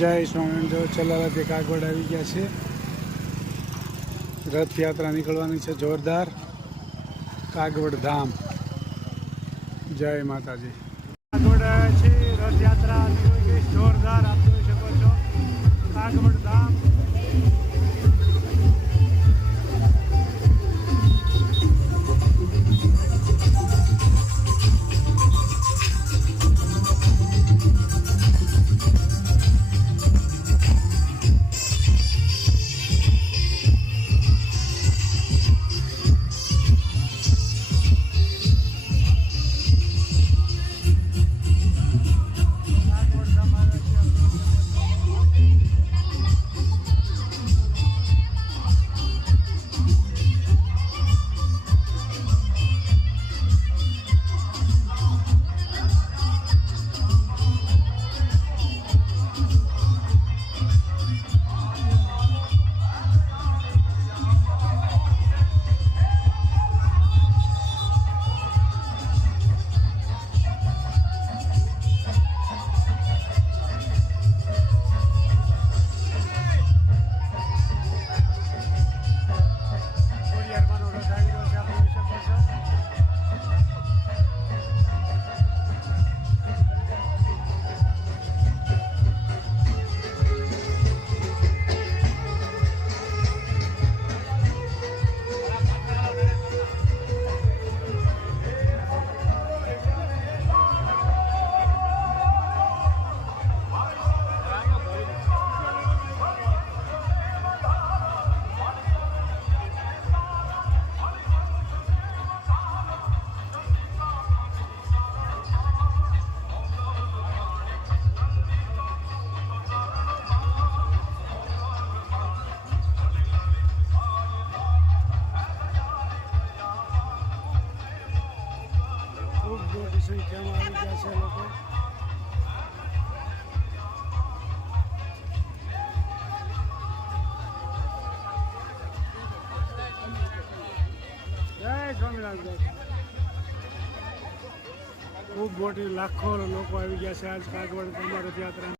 જય સ્વામિનારાયણ। જો ચલાલાથી કાગવડ આવી ગયા છે, રથયાત્રા નીકળવાની છે જોરદાર, કાગવડ ધામ। જય માતાજી। કાગવડ છે, રથયાત્રા નીકળી ગઈ જોરદાર, આપ જોઈ શકો છો કાગવડ ધામ। ખૂબ મોટી સંખ્યામાં આવી ગયા છે લોકો। જય સ્વામિનારાયણ। ખૂબ મોટી લાખો લોકો આવી ગયા છે આજ કાગવડ ધામ રથયાત્રા।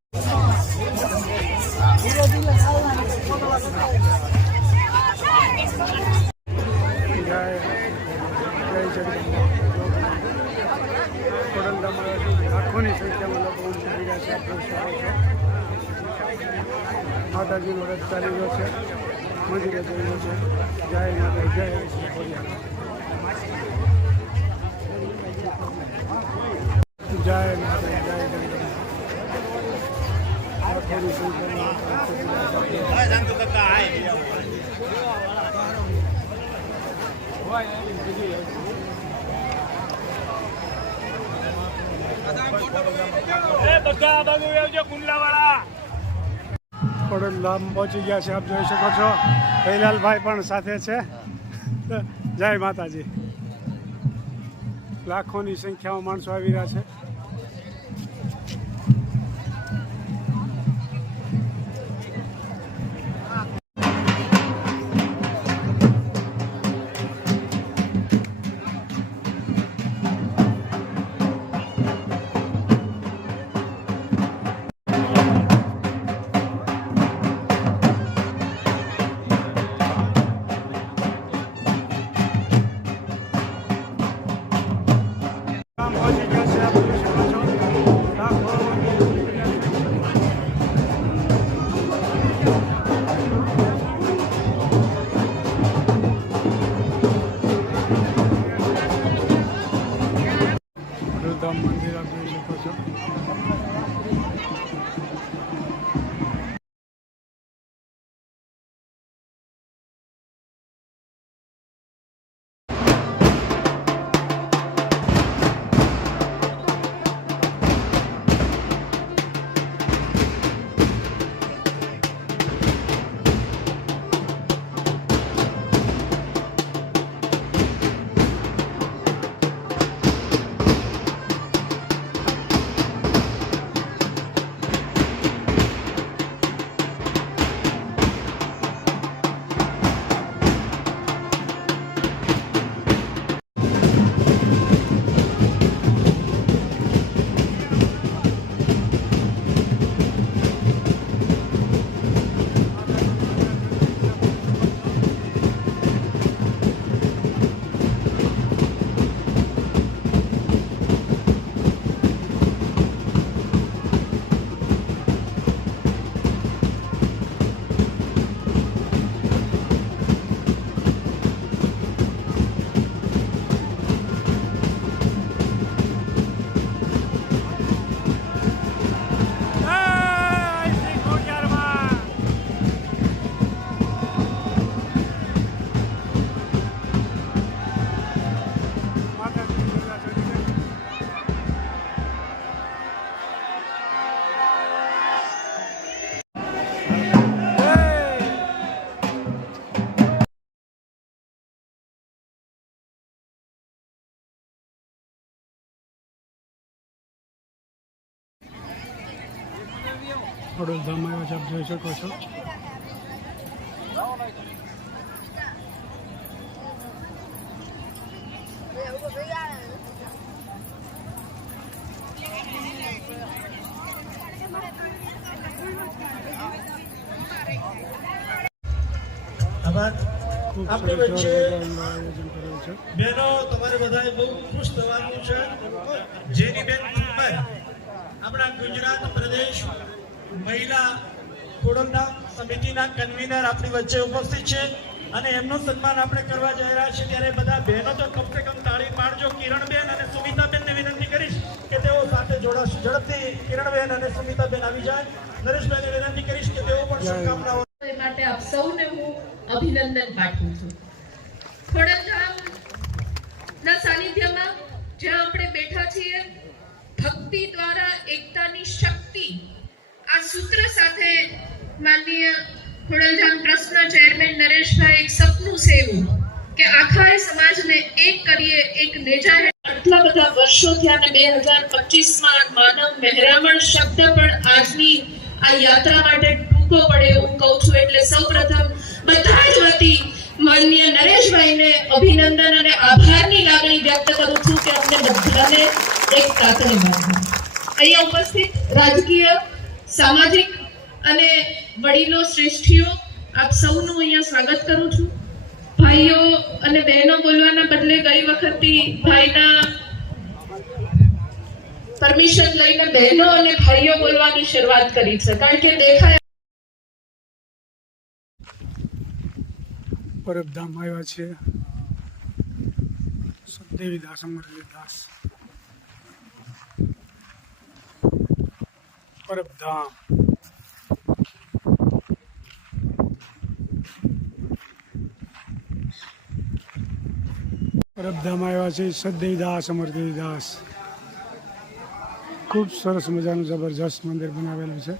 જય જય જગદંબા। લાખોની સંખ્યામાં લોકો ઉમટી રહ્યા છે। માતાજીનો રથ ચાલી રહ્યો છે, મંદિરે જઈ રહ્યો છે। જય માતા, જય જય માતા, જય લાખોની થોડું લાંબ પહોંચી ગયા છે, આપ જોઈ શકો છો। હૈલાલભાઈ પણ સાથે છે। જય માતાજી। લાખોની સંખ્યામાં માણસો આવી રહ્યા છે। પહોંચી ગયા છે। ખોડલધામ આવ્યા છે, આપ જોઈ શકો છો. આપણી વચ્ચે બહેનો તમારે બધાએ બહુ ખુશ થવાનું છે. જેની બેન ઠુમ્મર આપણા ગુજરાત પ્રદેશ મહિલા ખોડલધામ સમિતિના કન્વીનર આપણી વચ્ચે ઉપસ્થિત છે અને એમનું સન્માન આપણે કરવા જઈ રહ્યા છીએ. ત્યારે બધા બહેનો તો કમસે કમ તાળી પાડજો. કિરણબેન અને સુમિતાબેનને વિનંતી કરીશ કે તેઓ સાથે જોડાશે. ઝડપથી કિરણબેન અને સુમિતાબેન આવી જાય. નરેશભાઈને વિનંતી કરીશ કે તેઓ પણ શુભકામનાઓ માટે આપ સૌને હું અભિનંદન પાઠવું છું. ખોડલધામના સાનિધ્યમાં જ્યાં આપણે બેઠા છીએ, ભક્તિ દ્વારા એકતાની શક્તિ, આ સૂત્ર સાથે માનનીય ખોડલધામ ટ્રસ્ટના ચેરમેન નરેશભાઈ એક સપનું છે એવું કે આખા સમાજને એક કરીએ, એક નેજા. આટલા બધા વર્ષો થયા અને 2025માં માનવ મહેરામણ શબ્દ પણ આજની આ યાત્રા માટે ટૂંકો પડે એવું કહું છું. એટલે સૌપ્રથમ બધા જ વતી માનનીય નરેશભાઈને અભિનંદન અને આભારની લાગણી વ્યક્ત કરું છું કે અમને બધાને એક સાથે બાંધ્યા. અહીંયા ઉપસ્થિત રાજકીય, સામાજિક અને વડીલો, શ્રેષ્ઠીઓ, આપ સૌનું અહીંયા સ્વાગત કરું છું. ભાઈઓ અને બહેનો બોલવાના બદલે ગઈ વખતથી ભાઈના પરમિશન લઈને બહેનો અને ભાઈઓ બોલવાની શરૂઆત કરી છે, કારણ કે દેખાય પરબધામ આવ્યા છે, સદેવીદાસ અમરદેવદાસ પરબધામ. પરબધામ આવ્યા છે સદેવીદાસ અમરદેવદાસ. ખૂબ સરસ મજાનું જબરજસ્ત મંદિર બનાવેલું છે.